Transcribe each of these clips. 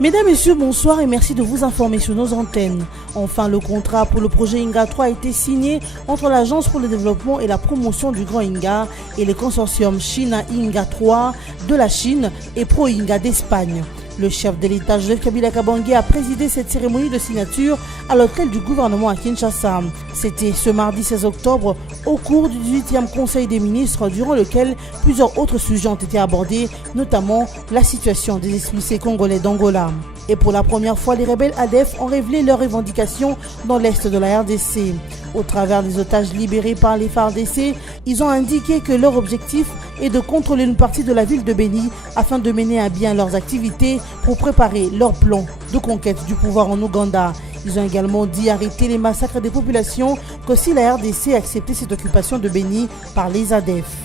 Mesdames, Messieurs, bonsoir et merci de vous informer sur nos antennes. Enfin, le contrat pour le projet Inga 3 a été signé entre l'Agence pour le développement et la promotion du Grand Inga et le consortium China Inga 3 de la Chine et Pro Inga d'Espagne. Le chef de l'État, Joseph Kabila Kabange, a présidé cette cérémonie de signature à l'hôtel du gouvernement à Kinshasa. C'était ce mardi 16 octobre, au cours du 18e Conseil des ministres, durant lequel plusieurs autres sujets ont été abordés, notamment la situation des expulsés congolais d'Angola. Et pour la première fois, les rebelles ADF ont révélé leurs revendications dans l'est de la RDC. Au travers des otages libérés par les FARDC, ils ont indiqué que leur objectif est de contrôler une partie de la ville de Beni afin de mener à bien leurs activités pour préparer leur plan de conquête du pouvoir en Ouganda. Ils ont également dit arrêter les massacres des populations que si la RDC acceptait cette occupation de Beni par les ADF.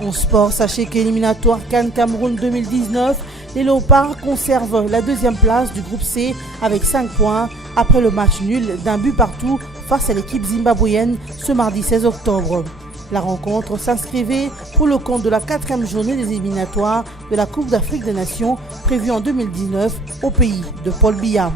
En sport, sachez qu'éliminatoire Cannes Cameroun 2019, les Léopards conservent la deuxième place du groupe C avec 5 points après le match nul d'un but partout face à l'équipe zimbabwéenne ce mardi 16 octobre. La rencontre s'inscrivait pour le compte de la 4e journée des éliminatoires de la Coupe d'Afrique des Nations prévue en 2019 au pays de Paul Biya.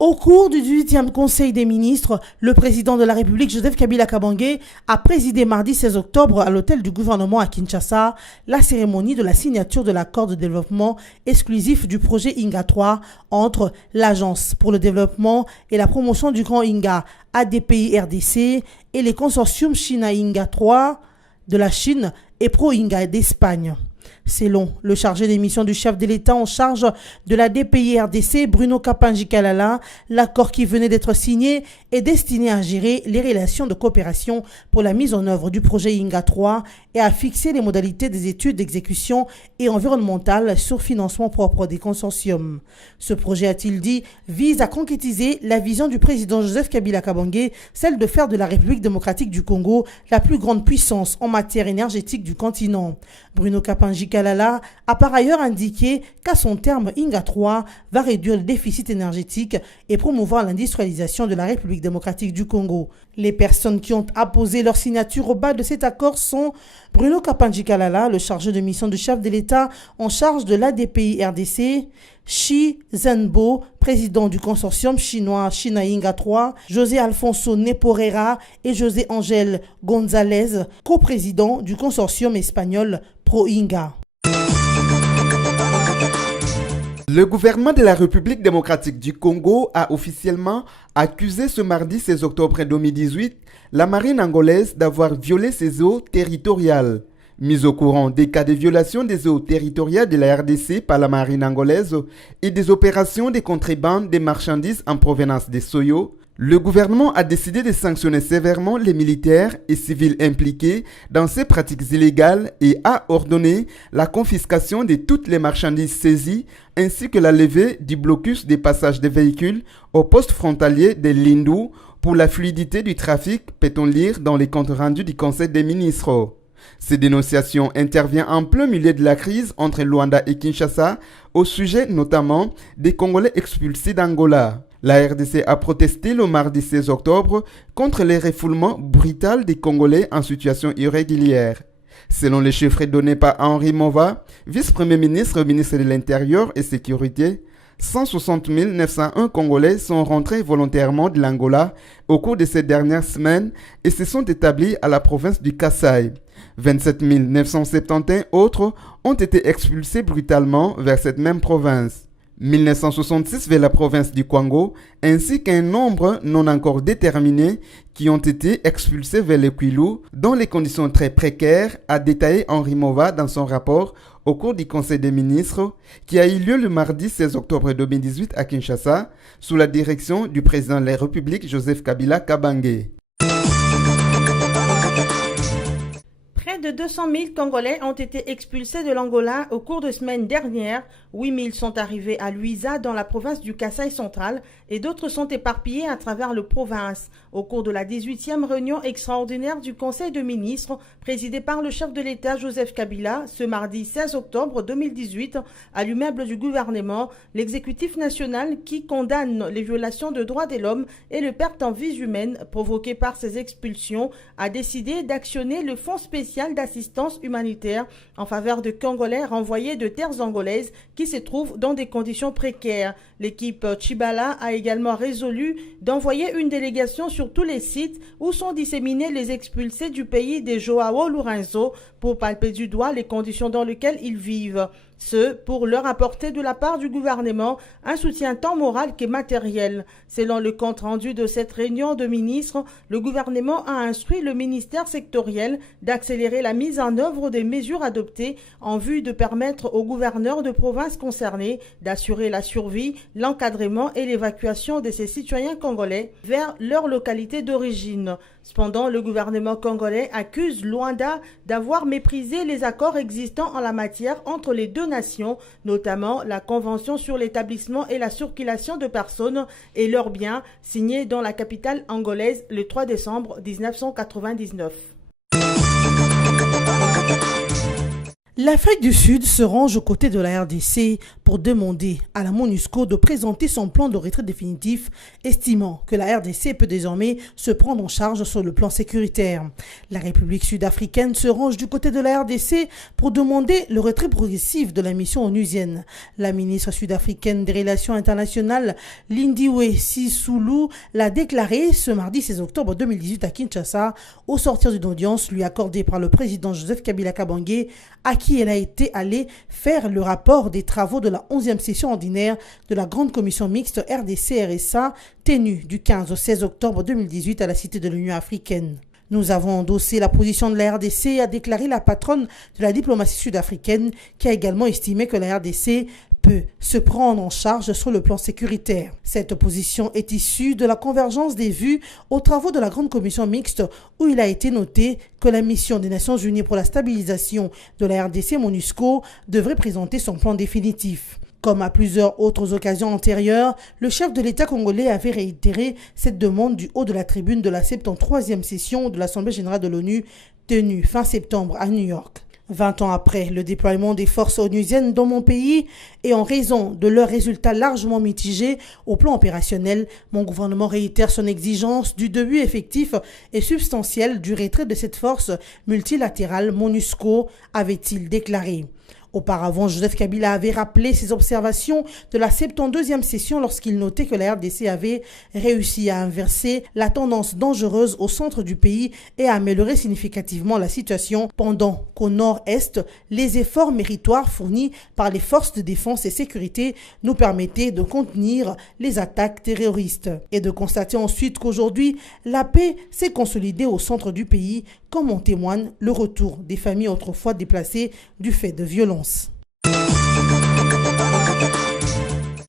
Au cours du 18e Conseil des ministres, le président de la République, Joseph Kabila Kabange, a présidé mardi 16 octobre à l'hôtel du gouvernement à Kinshasa la cérémonie de la signature de l'accord de développement exclusif du projet Inga 3 entre l'Agence pour le développement et la promotion du Grand Inga ADPI RDC et les consortiums China Inga 3 de la Chine et Pro Inga d'Espagne. Selon le chargé des missions du chef de l'État en charge de la DPI RDC, Bruno Kapanji-Kalala, l'accord qui venait d'être signé est destiné à gérer les relations de coopération pour la mise en œuvre du projet Inga 3 et à fixer les modalités des études d'exécution et environnementales sur financement propre des consortiums. Ce projet, a-t-il dit, vise à concrétiser la vision du président Joseph Kabila Kabange, celle de faire de la République démocratique du Congo la plus grande puissance en matière énergétique du continent. Bruno Kapanji-Kalala a par ailleurs indiqué qu'à son terme, Inga 3 va réduire le déficit énergétique et promouvoir l'industrialisation de la République démocratique du Congo. Les personnes qui ont apposé leur signature au bas de cet accord sont Bruno Kapanji-Kalala, le chargé de mission du chef de l'État en charge de l'ADPI RDC, Shi Zhenbo, président du consortium chinois China Inga 3, José Alfonso Neporera et José Angel González, coprésident du consortium espagnol Pro Inga. Le gouvernement de la République démocratique du Congo a officiellement accusé ce mardi 16 octobre 2018 la marine angolaise d'avoir violé ses eaux territoriales. Mise au courant des cas de violation des eaux territoriales de la RDC par la marine angolaise et des opérations de contrebande des marchandises en provenance des Soyo, le gouvernement a décidé de sanctionner sévèrement les militaires et civils impliqués dans ces pratiques illégales et a ordonné la confiscation de toutes les marchandises saisies ainsi que la levée du blocus des passages des véhicules au poste frontalier de Lindou pour la fluidité du trafic, peut-on lire dans les comptes rendus du Conseil des ministres. Ces dénonciations interviennent en plein milieu de la crise entre Luanda et Kinshasa au sujet notamment des Congolais expulsés d'Angola. La RDC a protesté le mardi 16 octobre contre les refoulements brutaux des Congolais en situation irrégulière. Selon les chiffres donnés par Henri Mova, vice-premier ministre, ministre de l'Intérieur et Sécurité, 160 901 Congolais sont rentrés volontairement de l'Angola au cours de ces dernières semaines et se sont établis à la province du Kasaï. 27 971 autres ont été expulsés brutalement vers cette même province. 1966 vers la province du Kwango, ainsi qu'un nombre non encore déterminé qui ont été expulsés vers le Kwilu dans les conditions très précaires, a détaillé Henri Mova dans son rapport au cours du Conseil des ministres qui a eu lieu le mardi 16 octobre 2018 à Kinshasa sous la direction du président de la République Joseph Kabila Kabange. Près de 200 000 Congolais ont été expulsés de l'Angola au cours de semaine dernière. 8 000 sont arrivés à Luiza dans la province du Kasaï central et d'autres sont éparpillés à travers le province. au cours de la 18e réunion extraordinaire du Conseil de ministres présidée par le chef de l'État Joseph Kabila ce mardi 16 octobre 2018 à l'immeuble du gouvernement, l'exécutif national qui condamne les violations de droits de l'homme et le perte en vies humaines provoquées par ces expulsions a décidé d'actionner le Fonds spécial d'assistance humanitaire en faveur de Congolais renvoyés de terres angolaises qui se trouvent dans des conditions précaires. L'équipe Chibala a également résolu d'envoyer une délégation sur tous les sites où sont disséminés les expulsés du pays de Joao Lourenço pour palper du doigt les conditions dans lesquelles ils vivent. Ce, pour leur apporter de la part du gouvernement un soutien tant moral que matériel. Selon le compte rendu de cette réunion de ministres, le gouvernement a instruit le ministère sectoriel d'accélérer la mise en œuvre des mesures adoptées en vue de permettre aux gouverneurs de provinces concernées d'assurer la survie, l'encadrement et l'évacuation de ces citoyens congolais vers leur localité d'origine. Cependant, le gouvernement congolais accuse Luanda d'avoir méprisé les accords existants en la matière entre les deux nations, notamment la Convention sur l'établissement et la circulation de personnes et leurs biens, signée dans la capitale angolaise le 3 décembre 1999. L'Afrique du Sud se range aux côtés de la RDC pour demander à la MONUSCO de présenter son plan de retrait définitif, estimant que la RDC peut désormais se prendre en charge sur le plan sécuritaire. La République sud-africaine se range du côté de la RDC pour demander le retrait progressif de la mission onusienne. La ministre sud-africaine des Relations internationales, Lindiwe Sisulu, l'a déclaré ce mardi 16 octobre 2018 à Kinshasa, au sortir d'une audience lui accordée par le président Joseph Kabila Kabange, à qui elle a été allée faire le rapport des travaux de la 11e session ordinaire de la Grande Commission mixte RDC-RSA tenue du 15 au 16 octobre 2018 à la Cité de l'Union africaine. Nous avons endossé la position de la RDC, a déclaré la patronne de la diplomatie sud-africaine, qui a également estimé que la RDC peut se prendre en charge sur le plan sécuritaire. Cette position est issue de la convergence des vues aux travaux de la Grande Commission mixte où il a été noté que la mission des Nations Unies pour la stabilisation de la RDC MONUSCO devrait présenter son plan définitif. Comme à plusieurs autres occasions antérieures, le chef de l'État congolais avait réitéré cette demande du haut de la tribune de la 73e session de l'Assemblée générale de l'ONU tenue fin septembre à New York. 20 ans après le déploiement des forces onusiennes dans mon pays et en raison de leurs résultats largement mitigés au plan opérationnel, mon gouvernement réitère son exigence du début effectif et substantiel du retrait de cette force multilatérale MONUSCO, avait-il déclaré. Auparavant, Joseph Kabila avait rappelé ses observations de la 72e session lorsqu'il notait que la RDC avait réussi à inverser la tendance dangereuse au centre du pays et à améliorer significativement la situation pendant qu'au nord-est, les efforts méritoires fournis par les forces de défense et sécurité nous permettaient de contenir les attaques terroristes. Et de constater ensuite qu'aujourd'hui, la paix s'est consolidée au centre du pays, comme en témoigne le retour des familles autrefois déplacées du fait de violences.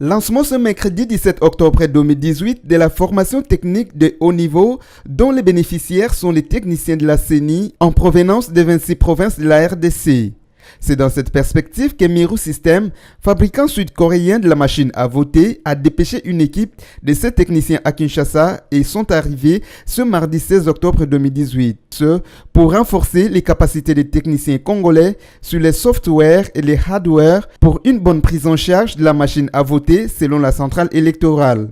Lancement ce mercredi 17 octobre 2018 de la formation technique de haut niveau dont les bénéficiaires sont les techniciens de la CENI en provenance des 26 provinces de la RDC. C'est dans cette perspective que Miru System, fabricant sud-coréen de la machine à voter, a dépêché une équipe de 7 techniciens à Kinshasa et sont arrivés ce mardi 16 octobre 2018. Ce, pour renforcer les capacités des techniciens congolais sur les softwares et les hardware pour une bonne prise en charge de la machine à voter selon la centrale électorale.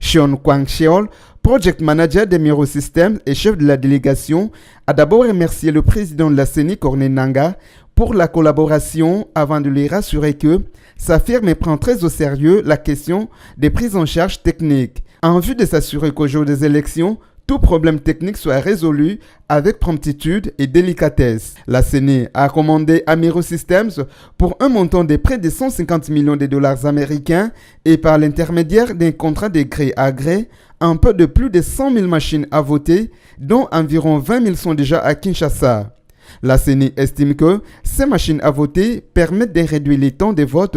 Sean Kwang-cheol, project manager de Miru System et chef de la délégation, a d'abord remercié le président de la CENI, Corneille Nangaa, pour la collaboration avant de les rassurer que sa firme prend très au sérieux la question des prises en charge techniques, en vue de s'assurer qu'au jour des élections, tout problème technique soit résolu avec promptitude et délicatesse. La CENI a commandé à Miru Systems pour un montant de près de 150 millions de dollars américains et par l'intermédiaire d'un contrat de gré à gré, un peu de plus de 100 000 machines à voter, dont environ 20 000 sont déjà à Kinshasa. La CENI estime que ces machines à voter permettent de réduire les temps de vote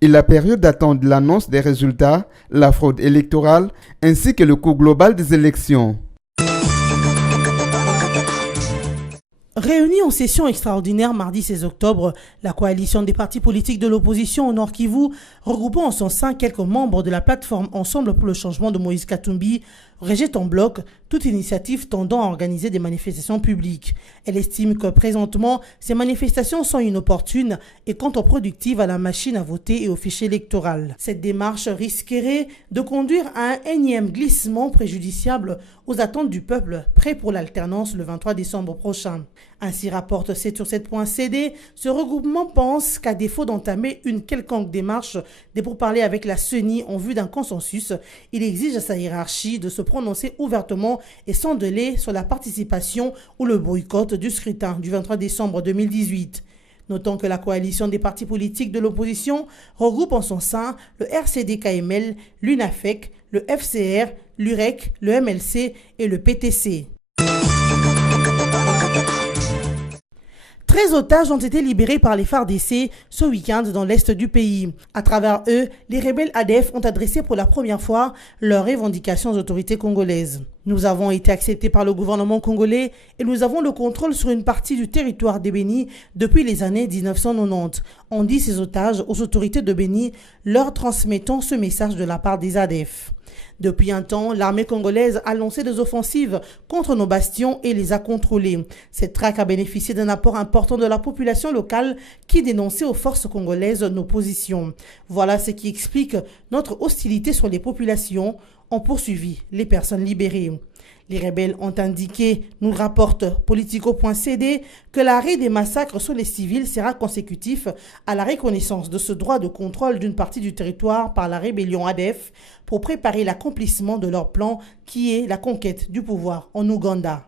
et la période d'attente de l'annonce des résultats, la fraude électorale ainsi que le coût global des élections. Réunie en session extraordinaire mardi 16 octobre, la coalition des partis politiques de l'opposition au Nord Kivu, regroupant en son sein quelques membres de la plateforme Ensemble pour le changement de Moïse Katumbi, rejette en bloc toute initiative tendant à organiser des manifestations publiques. Elle estime que présentement, ces manifestations sont inopportunes et contre-productives à la machine à voter et au fichier électoral. Cette démarche risquerait de conduire à un énième glissement préjudiciable aux attentes du peuple prêt pour l'alternance le 23 décembre prochain. Ainsi rapporte 7sur7.cd, ce regroupement pense qu'à défaut d'entamer une quelconque démarche des pourparlers avec la CENI en vue d'un consensus, il exige à sa hiérarchie de se prononcer ouvertement et sans délai sur la participation ou le boycott du scrutin du 23 décembre 2018. Notons que la coalition des partis politiques de l'opposition regroupe en son sein le RCD-KML, l'UNAFEC, le FCR, l'UREC, le MLC et le PTC. 13 otages ont été libérés par les FARDC ce week-end dans l'est du pays. À travers eux, les rebelles ADF ont adressé pour la première fois leurs revendications aux autorités congolaises. Nous avons été acceptés par le gouvernement congolais et nous avons le contrôle sur une partie du territoire de Béni depuis les années 1990. On dit ces otages aux autorités de Béni, leur transmettant ce message de la part des ADF. Depuis un temps, l'armée congolaise a lancé des offensives contre nos bastions et les a contrôlés. Cette traque a bénéficié d'un apport important de la population locale qui dénonçait aux forces congolaises nos positions. Voilà ce qui explique notre hostilité sur les populations. Ont poursuivi les personnes libérées. Les rebelles ont indiqué, nous rapporte Politico.cd, que l'arrêt des massacres sur les civils sera consécutif à la reconnaissance de ce droit de contrôle d'une partie du territoire par la rébellion ADF pour préparer l'accomplissement de leur plan qui est la conquête du pouvoir en Ouganda.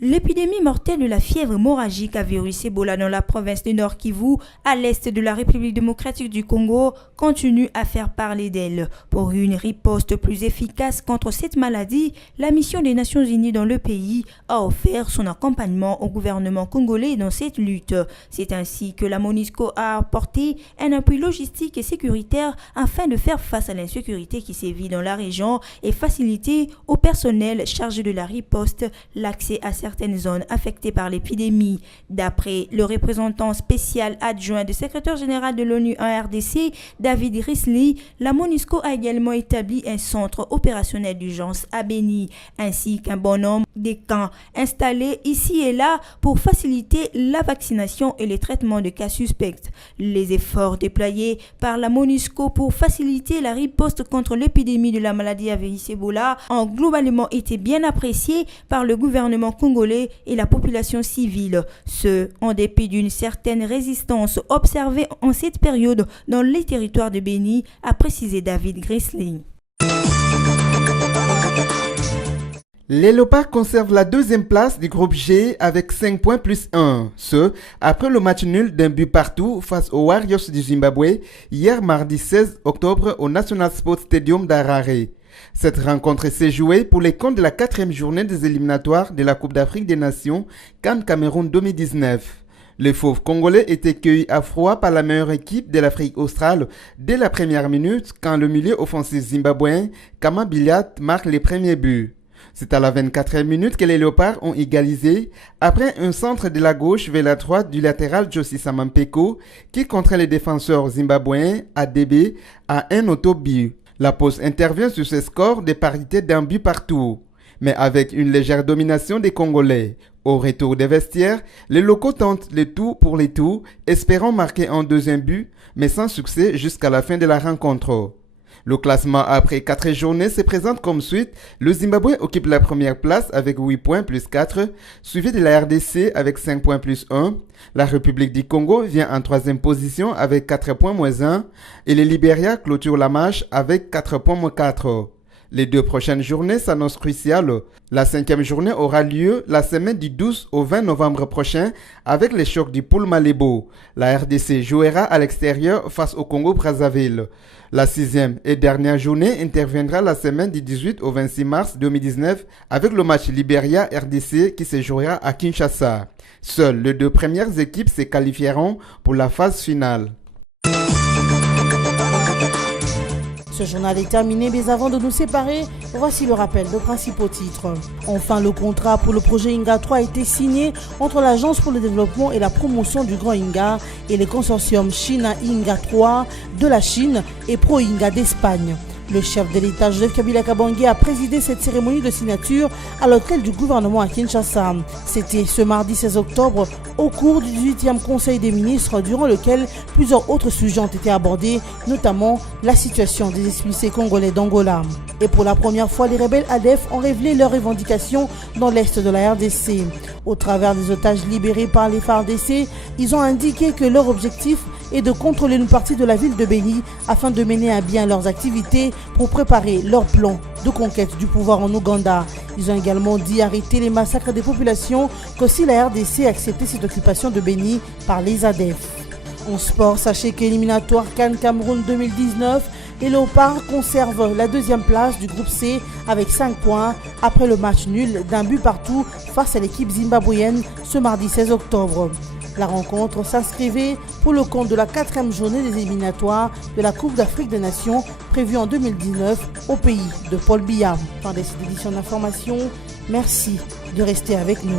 L'épidémie mortelle de la fièvre hémorragique à virus Ebola dans la province du Nord Kivu, à l'est de la République démocratique du Congo, continue à faire parler d'elle. Pour une riposte plus efficace contre cette maladie, la mission des Nations Unies dans le pays a offert son accompagnement au gouvernement congolais dans cette lutte. C'est ainsi que la MONUSCO a apporté un appui logistique et sécuritaire afin de faire face à l'insécurité qui sévit dans la région et faciliter au personnel chargé de la riposte l'accès à certaines zones affectées par l'épidémie. D'après le représentant spécial adjoint du secrétaire général de l'ONU en RDC, David Grisley, la MONUSCO a également établi un centre opérationnel d'urgence à Béni, ainsi qu'un bon nombre de camps installés ici et là pour faciliter la vaccination et les traitements de cas suspects. Les efforts déployés par la MONUSCO pour faciliter la riposte contre l'épidémie de la maladie à virus Ebola ont globalement été bien appréciés par le gouvernement congolais et la population civile, ce en dépit d'une certaine résistance observée en cette période dans les territoires de Béni, a précisé David Grisley. Les Léopards conservent la deuxième place du groupe G avec 5 points plus 1. Ce, après le match nul d'un but partout face aux Warriors du Zimbabwe, hier mardi 16 octobre au National Sports Stadium d'Harare. Cette rencontre s'est jouée pour les comptes de la 4e journée des éliminatoires de la Coupe d'Afrique des Nations CAN Cameroun 2019. Les fauves congolais étaient cueillis à froid par la meilleure équipe de l'Afrique australe dès la première minute quand le milieu offensif zimbabwéen Kama Billiat marque les premiers buts. C'est à la 24e minute que les Léopards ont égalisé après un centre de la gauche vers la droite du latéral Josi Samampeko qui contraint les défenseurs zimbabwéens ADB à un auto-but. La pause intervient sur ce score de parité d'un but partout, mais avec une légère domination des Congolais. Au retour des vestiaires, les locaux tentent le tout pour les tout, espérant marquer un deuxième but, mais sans succès jusqu'à la fin de la rencontre. Le classement après 4 journées se présente comme suite. Le Zimbabwe occupe la première place avec 8 points plus 4, suivi de la RDC avec 5 points plus 1. La République du Congo vient en 3e position avec 4 points moins 1 et le Libéria clôture la marche avec 4 points moins 4. Les 2 prochaines journées s'annoncent cruciales. La 5e journée aura lieu la semaine du 12 au 20 novembre prochain avec les chocs du Poul Malebo. La RDC jouera à l'extérieur face au Congo-Brazzaville. La 6e et dernière journée interviendra la semaine du 18 au 26 mars 2019 avec le match Libéria-RDC qui se jouera à Kinshasa. Seules les 2 premières équipes se qualifieront pour la phase finale. Ce journal est terminé, mais avant de nous séparer, voici le rappel de principaux titres. Enfin, le contrat pour le projet INGA 3 a été signé entre l'Agence pour le développement et la promotion du Grand INGA et les consortiums China INGA 3 de la Chine et Pro INGA d'Espagne. Le chef de l'État, Joseph Kabila Kabange, a présidé cette cérémonie de signature à l'hôtel du gouvernement à Kinshasa. C'était ce mardi 16 octobre au cours du 18e Conseil des ministres, durant lequel plusieurs autres sujets ont été abordés, notamment la situation des expulsés congolais d'Angola. Et pour la première fois, les rebelles ADF ont révélé leurs revendications dans l'est de la RDC. Au travers des otages libérés par les FARDC, ils ont indiqué que leur objectif est de contrôler une partie de la ville de Béni afin de mener à bien leurs activités pour préparer leur plan de conquête du pouvoir en Ouganda. Ils ont également dit arrêter les massacres des populations que si la RDC acceptait cette occupation de Béni par les ADF. En sport, sachez que l'éliminatoire CAN Cameroun 2019, les Léopards conservent la deuxième place du groupe C avec 5 points après le match nul d'un but partout face à l'équipe zimbabwéenne ce mardi 16 octobre. La rencontre s'inscrivait pour le compte de la 4e journée des éliminatoires de la Coupe d'Afrique des Nations prévue en 2019 au pays de Paul Biya. Fin de cette édition d'information, merci de rester avec nous.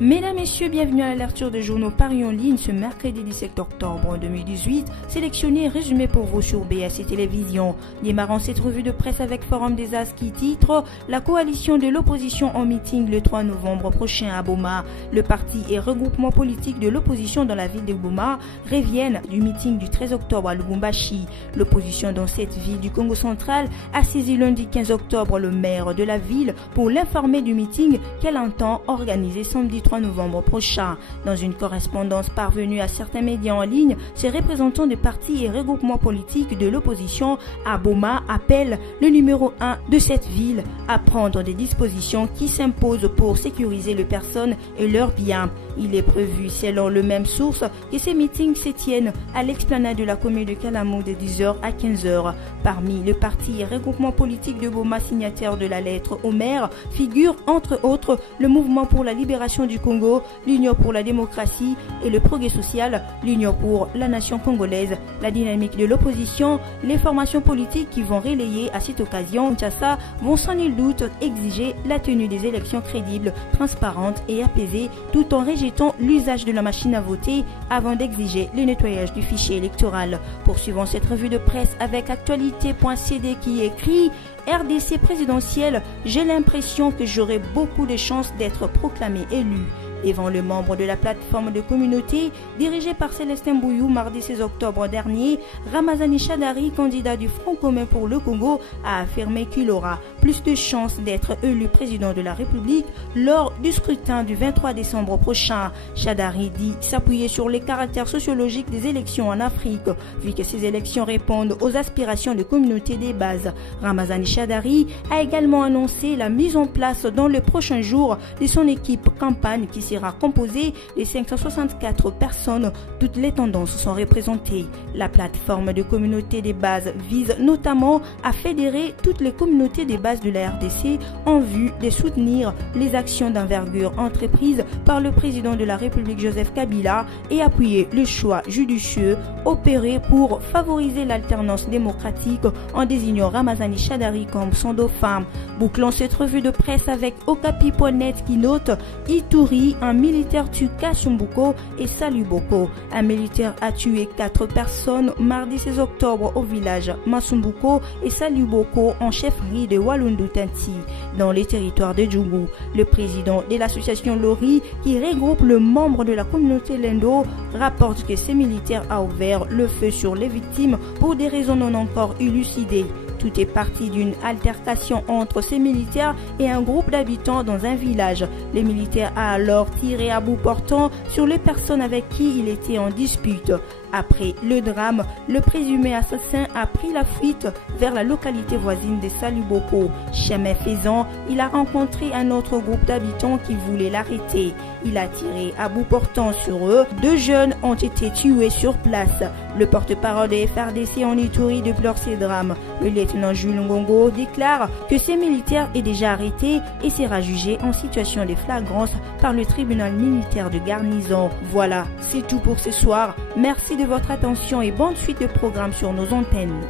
Mesdames, Messieurs, bienvenue à la lecture des journaux Paris en ligne ce mercredi 17 octobre 2018, sélectionné et résumé pour vous sur BSC Télévision. Démarrons cette revue de presse avec Forum des As qui titre « La coalition de l'opposition en meeting le 3 novembre prochain à Boma ». Le parti et regroupement politique de l'opposition dans la ville de Boma reviennent du meeting du 13 octobre à Lubumbashi. L'opposition dans cette ville du Congo central a saisi lundi 15 octobre le maire de la ville pour l'informer du meeting qu'elle entend organiser samedi 3 novembre prochain. Dans une correspondance parvenue à certains médias en ligne, ces représentants des partis et regroupements politiques de l'opposition à Boma appellent le numéro 1 de cette ville à prendre des dispositions qui s'imposent pour sécuriser les personnes et leurs biens. Il est prévu, selon le même source, que ces meetings se tiennent à l'explanade de la commune de Kalamou de 10h à 15h. Parmi le parti et regroupement politique de Boma signataire de la lettre au maire figure entre autres le Mouvement pour la libération du Congo, l'Union pour la démocratie et le progrès social, l'Union pour la nation congolaise. La dynamique de l'opposition, les formations politiques qui vont relayer à cette occasion Kinshasa vont sans nul doute exiger la tenue des élections crédibles, transparentes et apaisées, tout en rejetant l'usage de la machine à voter avant d'exiger le nettoyage du fichier électoral. Poursuivons cette revue de presse avec actualité.cd qui écrit RDC présidentielle, j'ai l'impression que j'aurai beaucoup de chances d'être proclamé élu. Devant le membre de la plateforme de communauté dirigée par Célestin Bouyou mardi 16 octobre dernier, Ramazani Chadari, candidat du Front commun pour le Congo, a affirmé qu'il aura plus de chances d'être élu président de la République lors du scrutin du 23 décembre prochain. Chadari dit s'appuyer sur les caractères sociologiques des élections en Afrique, vu que ces élections répondent aux aspirations de communautés des bases. Ramazani Chadari a également annoncé la mise en place dans les prochains jours de son équipe campagne qui sera composée de 564 personnes. Toutes les tendances sont représentées. La plateforme de communauté des bases vise notamment à fédérer toutes les communautés des bases de la RDC en vue de soutenir les actions d'envergure entreprises par le président de la République Joseph Kabila et appuyer le choix judicieux opéré pour favoriser l'alternance démocratique en désignant Ramazani Chadari comme son dauphin. Bouclons cette revue de presse avec Okapi.net qui note Ituri, un militaire tue Kasumbuko et Saluboko. Un militaire a tué 4 personnes mardi 16 octobre au village Masumbuko et Saluboko en chefferie de Walundu Tanti dans les territoires de Djougou. Le président de l'association Lori qui regroupe le membre de la communauté Lendo rapporte que ces militaires ont ouvert le feu sur les victimes pour des raisons non encore élucidées. Tout est parti d'une altercation entre ces militaires et un groupe d'habitants dans un village. Les militaires ont alors tiré à bout portant sur les personnes avec qui il était en dispute. Après le drame, le présumé assassin a pris la fuite vers la localité voisine de Saluboko. Chemin faisant, il a rencontré un autre groupe d'habitants qui voulait l'arrêter. Il a tiré à bout portant sur eux. 2 jeunes ont été tués sur place. Le porte-parole de FRDC en Ituri déplore ces drames. Le lieutenant Jules Ngongo déclare que ces militaires est déjà arrêté et sera jugé en situation de flagrance par le tribunal militaire de garnison. Voilà, c'est tout pour ce soir. Merci de votre attention et bonne suite de programmes sur nos antennes.